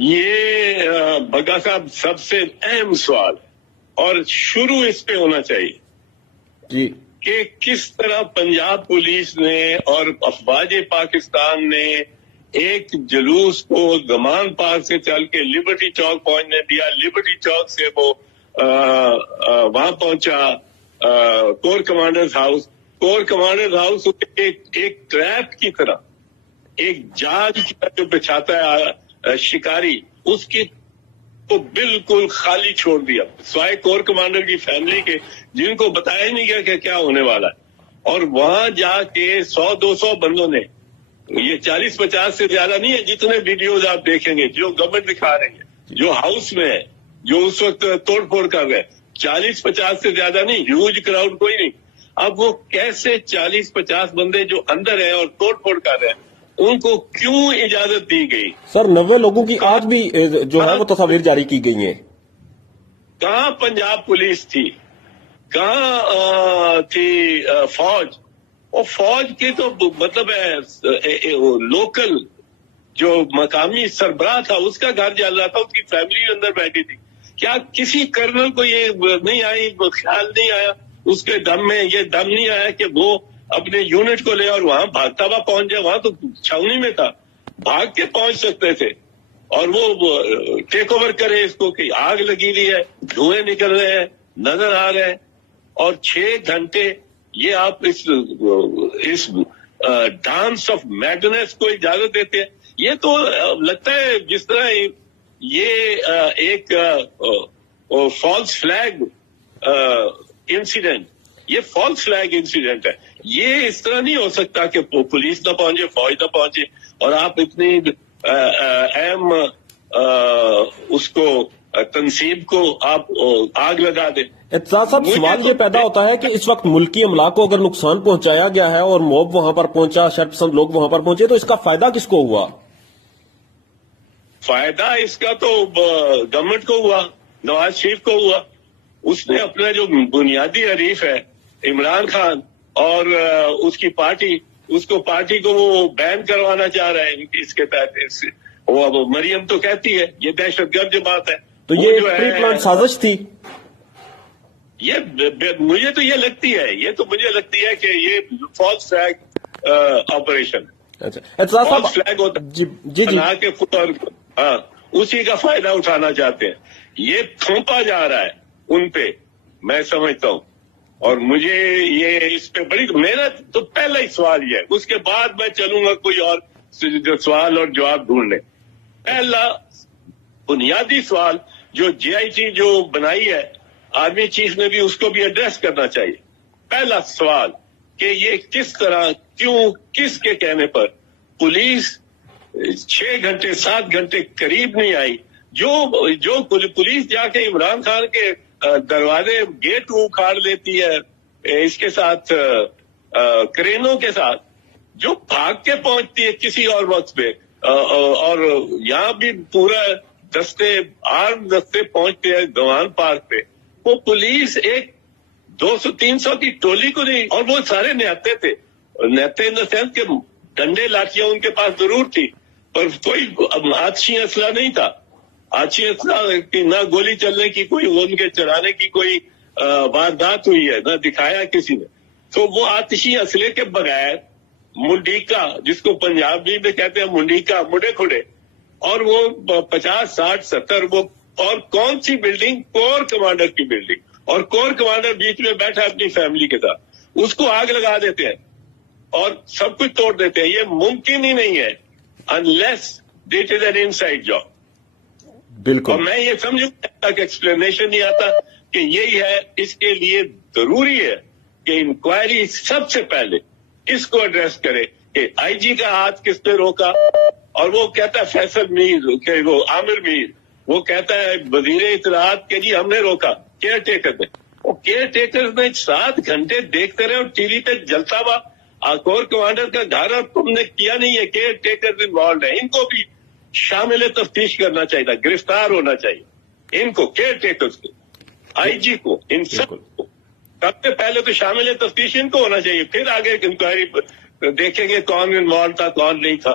یہ بگا صاحب سب سے اہم سوال اور شروع اس پہ ہونا چاہیے جی کہ کس طرح پنجاب پولیس نے اور افواج پاکستان نے ایک جلوس کو گمان پارک سے چل کے لبرٹی چوک پہنچنے دیا، لبرٹی چوک سے وہ وہاں پہنچا corps commanders house, corps commanders house ایک ٹریپ کی طرح، ایک جال کی طرح جو بچھاتا ہے شکاری، اس کی کو بالکل خالی چھوڑ دیا سوائے کور کمانڈر کی فیملی کے، جن کو بتایا نہیں گیا کہ کیا ہونے والا ہے۔ اور وہاں جا کے 100-200 بندوں نے، یہ 40-50 سے زیادہ نہیں ہے جتنے ویڈیوز آپ دیکھیں گے جو گورنمنٹ دکھا رہی ہے، جو ہاؤس میں ہے، جو اس وقت توڑ پھوڑ کر رہے ہیں، 40-50 سے زیادہ نہیں، ہیوج کراؤڈ کوئی نہیں۔ اب وہ کیسے 40-50 بندے جو اندر ہیں اور توڑ پھوڑ کر رہے ہیں، ان کو کیوں اجازت دی گئی؟ سر 90 لوگوں کی آج بھی جو ہے وہ تصاویر جاری کی گئی ہیں۔ کہاں پنجاب پولیس تھی؟ کہاں تھی فوج؟ اور فوج کی تو مطلب ہے لوکل جو مقامی سربراہ تھا اس کا گھر جل رہا تھا، اس کی فیملی اندر بیٹھی تھی۔ کیا کسی کرنل کو یہ نہیں آئی، خیال نہیں آیا، اس کے دم میں یہ دم نہیں آیا کہ وہ اپنے یونٹ کو لے اور وہاں بھاگتا ہوا پہنچ جائے؟ وہاں تو چھاونی میں تھا، بھاگ کے پہنچ سکتے تھے، اور وہ ٹیک اوور کرے اس کو کہ آگ لگی ہوئی ہے، دھوئیں نکل رہے ہیں، نظر آ رہے ہیں، اور 6 گھنٹے یہ آپ اس ڈانس آف میڈنس کو اجازت دیتے ہیں؟ یہ تو لگتا ہے جس طرح یہ ایک فالس فلیگ انسیڈنٹ، یہ فالس فلیگ انسیڈنٹ ہے۔ یہ اس طرح نہیں ہو سکتا کہ پولیس نہ پہنچے، فوج نہ پہنچے، اور آپ اتنی اہم اس کو تنصیب کو آپ آگ لگا دیں۔ اعتزاز صاحب سوال یہ پیدا ہوتا ہے کہ اس وقت ملکی املاک کو اگر نقصان پہنچایا گیا ہے اور موب وہاں پر پہنچا، شرپسند لوگ وہاں پر پہنچے، تو اس کا فائدہ کس کو ہوا؟ فائدہ اس کا تو گورنمنٹ کو ہوا، نواز شریف کو ہوا۔ اس نے اپنا جو بنیادی حریف ہے عمران خان اور اس کی پارٹی، اس کو پارٹی کو وہ بین کروانا چاہ رہا ہے اس کے تحت۔ وہ مریم تو کہتی ہے یہ دہشت گرد جماعت ہے، تو یہ پری پلان سازش تھی۔ یہ مجھے تو یہ لگتی ہے، یہ تو مجھے لگتی ہے کہ یہ false flag operation, Aitzaz false صاحب فلیگ ہوتا جی جی بنا کے خود اور اسی کا فائدہ اٹھانا چاہتے ہیں۔ یہ تھوپا جا رہا ہے ان پہ، میں سمجھتا ہوں، اور مجھے یہ اس پہ بڑی، میرا تو پہلا ہی سوال یہ ہے، اس کے بعد میں چلوں گا کوئی اور سوال اور جواب ڈھونڈنے۔ پہلا بنیادی سوال جو جے آئی ٹی جو بنائی ہے، آرمی چیف نے بھی اس کو بھی ایڈریس کرنا چاہیے۔ پہلا سوال کہ یہ کس طرح، کیوں، کس کے کہنے پر پولیس 6 گھنٹے 7 گھنٹے قریب نہیں آئی؟ جو پولیس جا کے عمران خان کے دروازے گیٹ اکھاڑ لیتی ہے اس کے ساتھ کرینوں کے ساتھ، جو بھاگ کے پہنچتی ہے کسی اور وقت پہ، اور یہاں بھی پورا آرم دستے پہنچتے ہیں گوان پارک پہ، وہ پولیس ایک 200-300 کی ٹولی کو نہیں، اور وہ سارے نہتے تھے، نہتے ان دا سینس کہ ڈنڈے لاٹیاں ان کے پاس ضرور تھی، پر کوئی آتشی اسلحہ نہیں تھا، آتشی اسلحہ کی نہ گولی چلنے کی کوئی، ان کے چلانے کی کوئی واردات ہوئی ہے، نہ دکھایا کسی نے۔ تو وہ آتشی اسلحے کے بغیر منڈیکا، جس کو پنجابی میں کہتے ہیں منڈیکا، مڈے کھڑے، اور وہ 50 60 70، وہ اور کون سی بلڈنگ؟ کور کمانڈر کی بلڈنگ، اور کور کمانڈر بیچ میں بیٹھا اپنی فیملی کے ساتھ، اس کو آگ لگا دیتے ہیں اور سب کچھ توڑ دیتے ہیں۔ یہ ممکن ہی نہیں ہے unless it is an inside job۔ بالکل، اور میں یہ سمجھوں تک ایکسپلینیشن نہیں آتا کہ یہی ہے۔ اس کے لیے ضروری ہے کہ انکوائری سب سے پہلے کس کو ایڈریس کرے، کہ آئی جی کا ہاتھ کس نے روکا؟ اور وہ کہتا ہے فیصل میر، کہ وہ عامر میر، وہ کہتا ہے وزیر اطلاعات کہ جی ہم نے روکا، کیئر ٹیکر نے۔ وہ کیئر ٹیکر نے 7 گھنٹے دیکھتے رہے اور ٹی وی پہ جلتا ہوا کور کمانڈر کا گھر، اور تم نے کیا نہیں ہے۔ کیئر ٹیکر انوالوڈ ہے، ان کو بھی شامل تفتیش کرنا چاہیے تھا، گرفتار ہونا چاہیے ان کو، کیئر ٹیکرز کو، آئی جی کو، ان سب کو۔ سب سے پہلے تو شامل تفتیش ان کو ہونا چاہیے، پھر آگے انکوائری دیکھیں گے کون انوالو تھا کون نہیں تھا۔